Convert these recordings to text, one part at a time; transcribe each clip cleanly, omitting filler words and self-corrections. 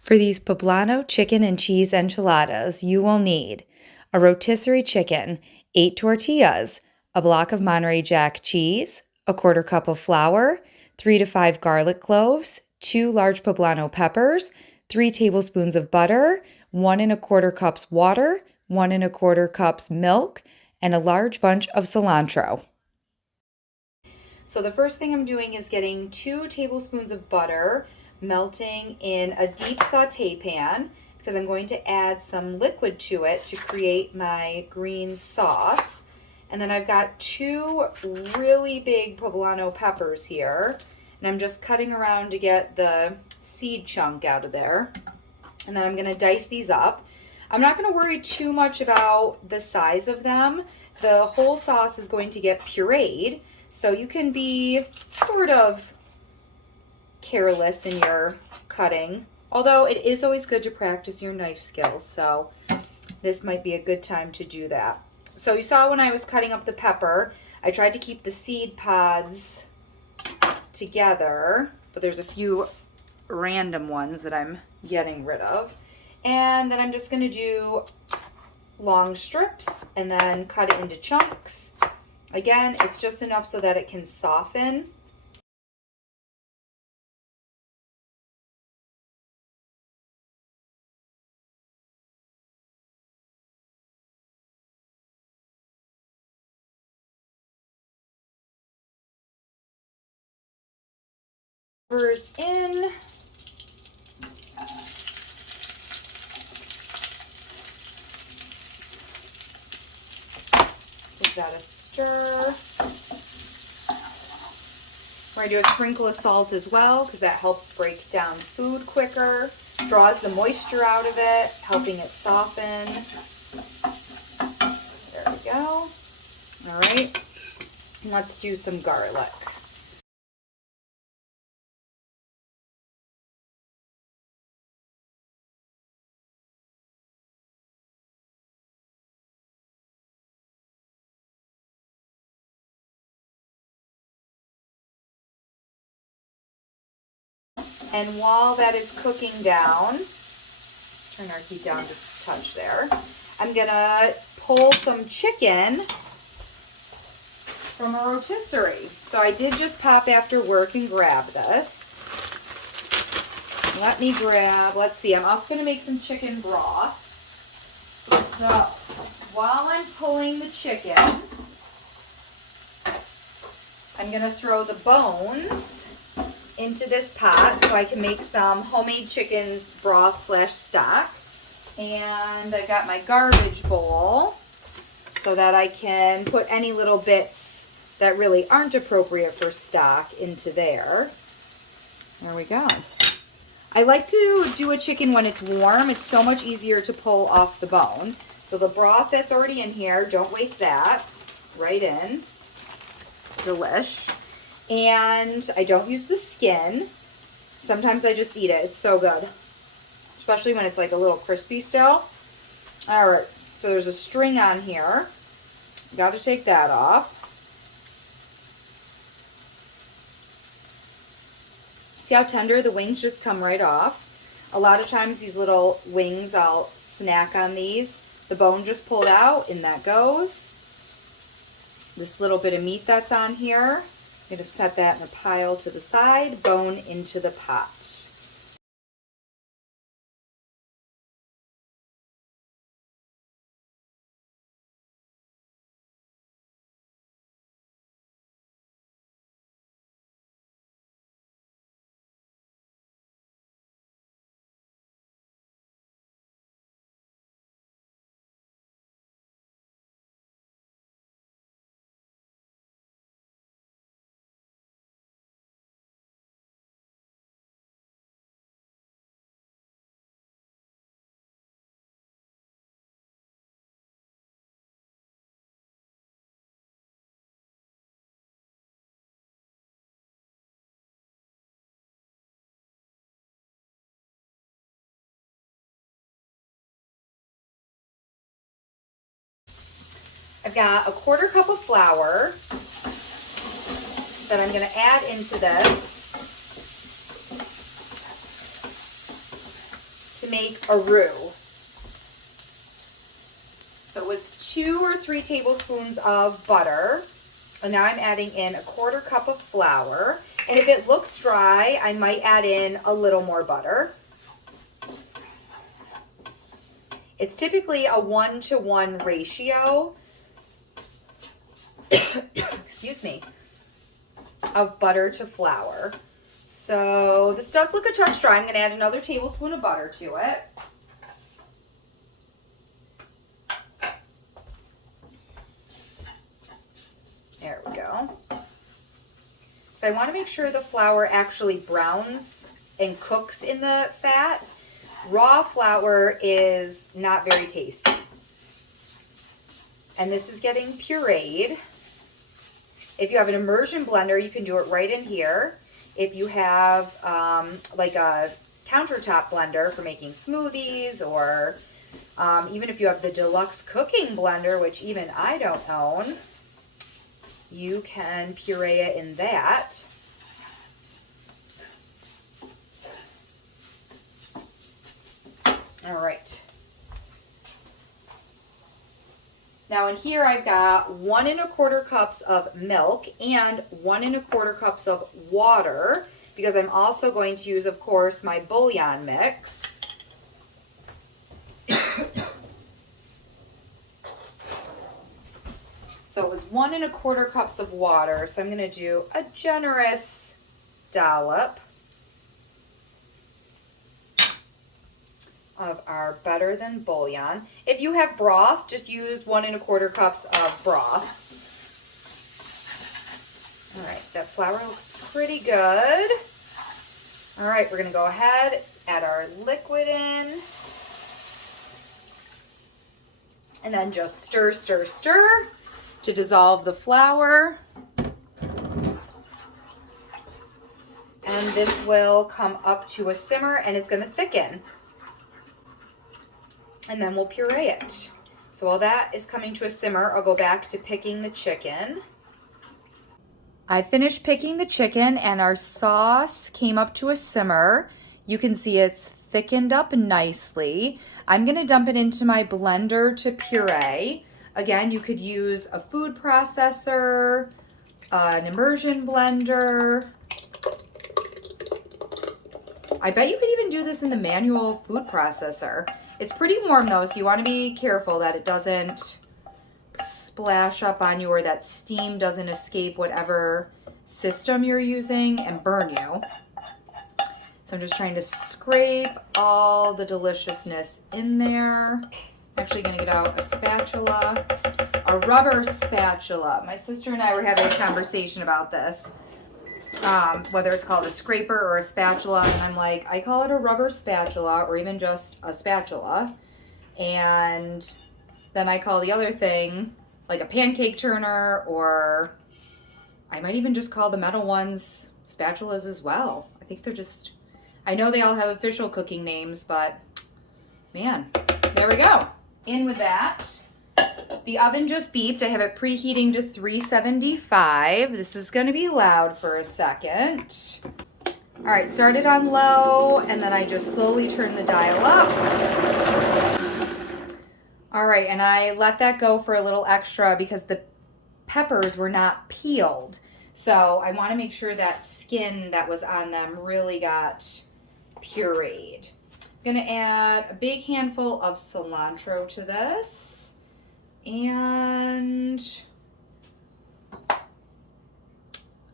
For these poblano chicken and cheese enchiladas, you will need a rotisserie chicken, 8 tortillas, a block of Monterey Jack cheese, a quarter cup of flour, 3 to 5 garlic cloves, 2 large poblano peppers, 3 tablespoons of butter, 1¼ cups water, 1¼ cups milk, and a large bunch of cilantro. So the first thing I'm doing is getting 2 tablespoons of butter, melting in a deep saute pan because I'm going to add some liquid to it to create my green sauce. And then I've got 2 really big poblano peppers here, and I'm just cutting around to get the seed chunk out of there. And then I'm going to dice these up. I'm not going to worry too much about the size of them. The whole sauce is going to get pureed, so you can be sort of careless in your cutting, although it is always good to practice your knife skills, so this might be a good time to do that. So you saw when I was cutting up the pepper, I tried to keep the seed pods together, but there's a few random ones that I'm getting rid of. And then I'm just going to do long strips and then cut it into chunks. Again, it's just enough so that it can soften. Peppers in. Give that a stir. We're going to do a sprinkle of salt as well because that helps break down food quicker, draws the moisture out of it, helping it soften. There we go. All right, let's do some garlic. And while that is cooking down, turn our heat down just a touch there, I'm gonna pull some chicken from a rotisserie. So I did just pop after work and grab this. Let me grab, let's see, I'm also gonna make some chicken broth. So while I'm pulling the chicken, I'm gonna throw the bones into this pot so I can make some homemade chicken's broth slash stock. And I've got my garbage bowl so that I can put any little bits that really aren't appropriate for stock into there. There we go. I like to do a chicken when it's warm. It's so much easier to pull off the bone. So the broth that's already in here, don't waste that. Right in. Delish. And I don't use the skin. Sometimes I just eat it. It's so good. Especially when it's like a little crispy still. Alright, so there's a string on here. Got to take that off. See how tender the wings just come right off? A lot of times these little wings, I'll snack on these. The bone just pulled out, and that goes. This little bit of meat that's on here, I'm going to set that in a pile to the side, bone into the pot. I've got a quarter cup of flour that I'm going to add into this. to make a roux. So it was 2 or 3 tablespoons of butter. And now I'm adding in a 1/4 cup of flour. And if it looks dry, I might add in a little more butter. It's typically a 1-to-1 ratio, excuse me, of butter to flour. So this does look a touch dry. I'm going to add another tablespoon of butter to it. There we go. So I want to make sure the flour actually browns and cooks in the fat. Raw flour is not very tasty. And this is getting pureed. If you have an immersion blender, you can do it right in here. If you have like a countertop blender for making smoothies, or even if you have the deluxe cooking blender, which even I don't own, you can puree it in that. All right. Now in here I've got 1 1/4 cups of milk and 1 1/4 cups of water, because I'm also going to use, of course, my bouillon mix. So it was 1 1/4 cups of water. So I'm going to do a generous dollop of our Better Than bouillon. If you have broth, just use 1 1/4 cups of broth. All right, that flour looks pretty good. All right, we're gonna go ahead, add our liquid in, and then just stir, stir, stir to dissolve the flour. And this will come up to a simmer and it's gonna thicken. And then we'll puree it. So while that is coming to a simmer, I'll go back to picking the chicken. I finished picking the chicken and our sauce came up to a simmer. You can see it's thickened up nicely. I'm gonna dump it into my blender to puree. Again, you could use a food processor, an immersion blender. I bet you could even do this in the manual food processor. It's pretty warm though, so you want to be careful that it doesn't splash up on you or that steam doesn't escape whatever system you're using and burn you. So I'm just trying to scrape all the deliciousness in there. I'm actually going to get out a spatula, a rubber spatula. My sister and I were having a conversation about this. Whether it's called a scraper or a spatula, and I'm like, I call it a rubber spatula or even just a spatula, and then I call the other thing like a pancake turner, or I might even just call the metal ones spatulas as well. I think they're just, I know they all have official cooking names, but man, there we go. In with that. The oven just beeped. I have it preheating to 375. This is going to be loud for a second. All right, started on low, and then I just slowly turn the dial up. All right, and I let that go for a little extra because the peppers were not peeled. So I want to make sure that skin that was on them really got pureed. I'm going to add a big handful of cilantro to this. And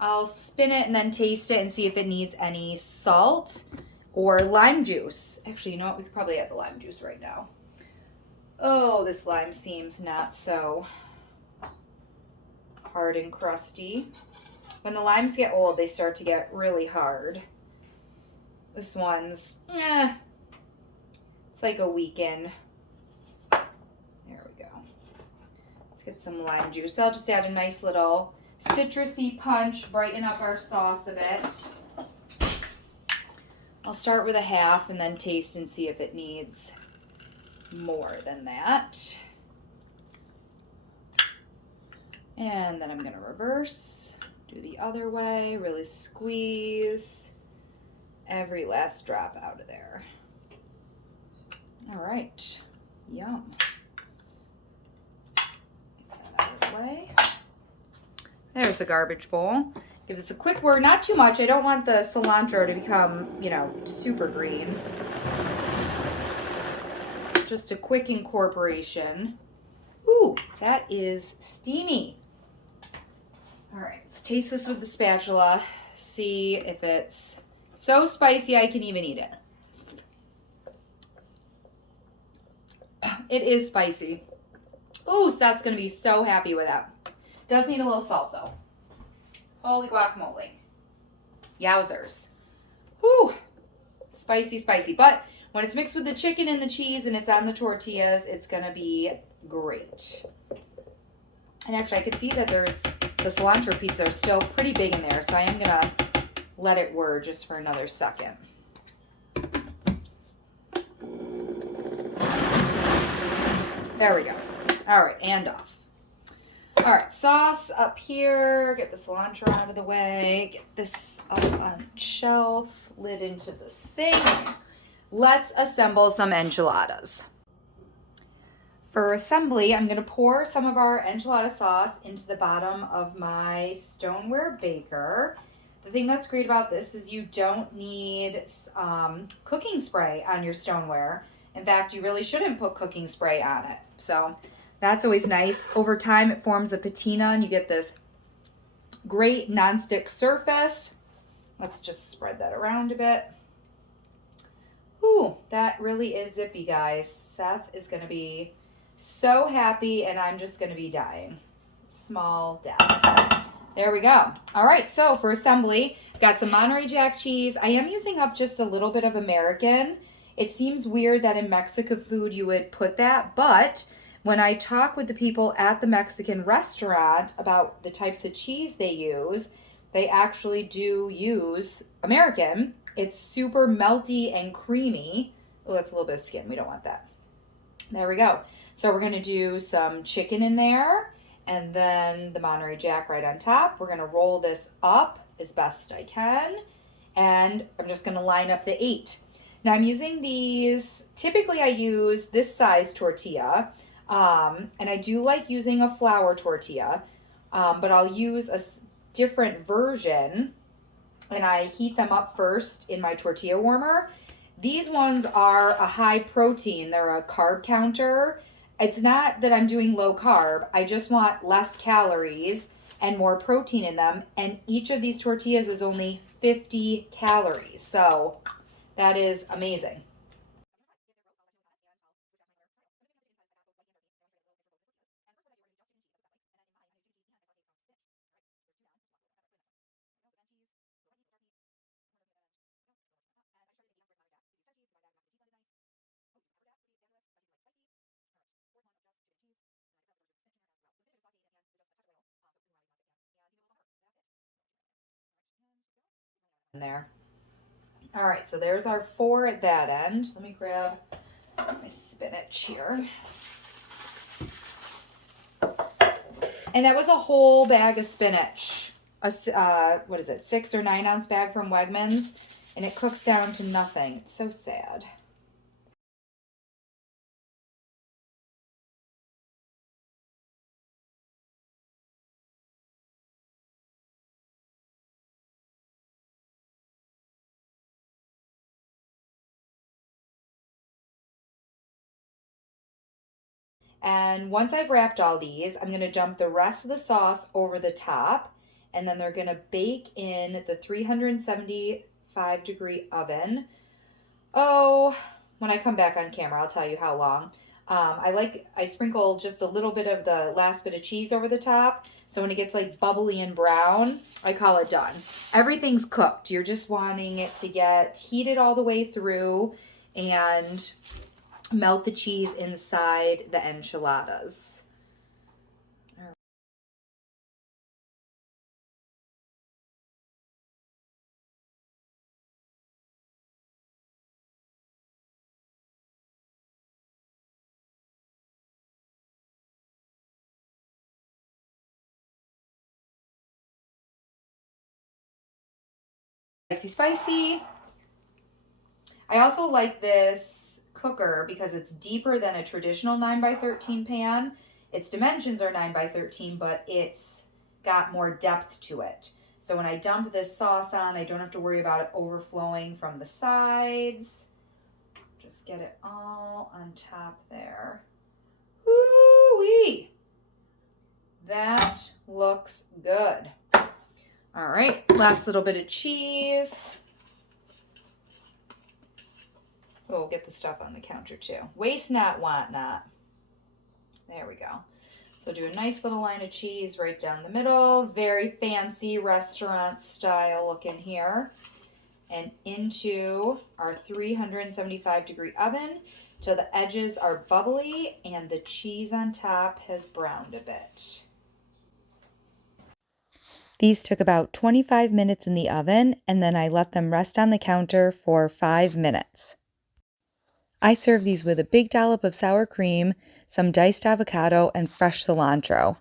I'll spin it and then taste it and see if it needs any salt or lime juice. Actually, you know what? We could probably add the lime juice right now. Oh, this lime seems not so hard and crusty. When the limes get old, they start to get really hard. This one's, it's like a week in. There we go. Let's get some lime juice. I'll just add a nice little citrusy punch, brighten up our sauce a bit. I'll start with a half and then taste and see if it needs more than that. And then I'm going to reverse, do the other way, really squeeze every last drop out of there. All right, yum. Get that out of the way. There's the garbage bowl. Give this a quick whir, not too much. I don't want the cilantro to become, super green. Just a quick incorporation. Ooh, that is steamy. All right, let's taste this with the spatula. See if it's so spicy I can even eat it. It is spicy. Ooh, Seth's gonna be so happy with that. Does need a little salt though. Holy guacamole. Yowzers. Whew. Spicy, spicy. But when it's mixed with the chicken and the cheese and it's on the tortillas, it's gonna be great. And actually I could see that there's the cilantro pieces are still pretty big in there, so I am gonna let it whir just for another second. There we go. All right, and off. All right, sauce up here. Get the cilantro out of the way. Get this up on shelf. Lid into the sink. Let's assemble some enchiladas. For assembly, I'm going to pour some of our enchilada sauce into the bottom of my stoneware baker. The thing that's great about this is you don't need cooking spray on your stoneware. In fact, you really shouldn't put cooking spray on it. So that's always nice. Over time, it forms a patina and you get this great nonstick surface. Let's just spread that around a bit. Ooh, that really is zippy, guys. Seth is going to be so happy and I'm just going to be dying. Small death. There we go. All right, so for assembly, got some Monterey Jack cheese. I am using up just a little bit of American. It seems weird that in Mexican food you would put that, but when I talk with the people at the Mexican restaurant about the types of cheese they use, they actually do use American. It's super melty and creamy. Oh, that's a little bit of skin. We don't want that. There we go. So we're going to do some chicken in there and then the Monterey Jack right on top. We're going to roll this up as best I can. And I'm just going to line up the 8. Now I'm using these, typically I use this size tortilla, and I do like using a flour tortilla, but I'll use a different version, and I heat them up first in my tortilla warmer. These ones are a high protein, they're a carb counter. It's not that I'm doing low carb, I just want less calories and more protein in them, and each of these tortillas is only 50 calories, so that is amazing. In there. All right, so there's our 4 at that end. Let me grab my spinach here. And that was a whole bag of spinach. What is it, 6 or 9 ounce bag from Wegmans. And it cooks down to nothing. It's so sad. And once I've wrapped all these, I'm going to dump the rest of the sauce over the top. And then they're going to bake in the 375-degree oven. Oh, when I come back on camera, I'll tell you how long. I sprinkle just a little bit of the last bit of cheese over the top. So when it gets like bubbly and brown, I call it done. Everything's cooked. You're just wanting it to get heated all the way through and melt the cheese inside the enchiladas. Spicy, spicy. I also like this cooker, because it's deeper than a traditional 9x13 pan. Its dimensions are 9x13, but it's got more depth to it. So when I dump this sauce on, I don't have to worry about it overflowing from the sides. Just get it all on top there. Woo-wee! That looks good. All right, last little bit of cheese. Oh, get the stuff on the counter too. Waste not, want not. There we go. So do a nice little line of cheese right down the middle. Very fancy restaurant style looking here. And into our 375-degree oven till the edges are bubbly and the cheese on top has browned a bit. These took about 25 minutes in the oven, and then I let them rest on the counter for 5 minutes. I serve these with a big dollop of sour cream, some diced avocado, and fresh cilantro.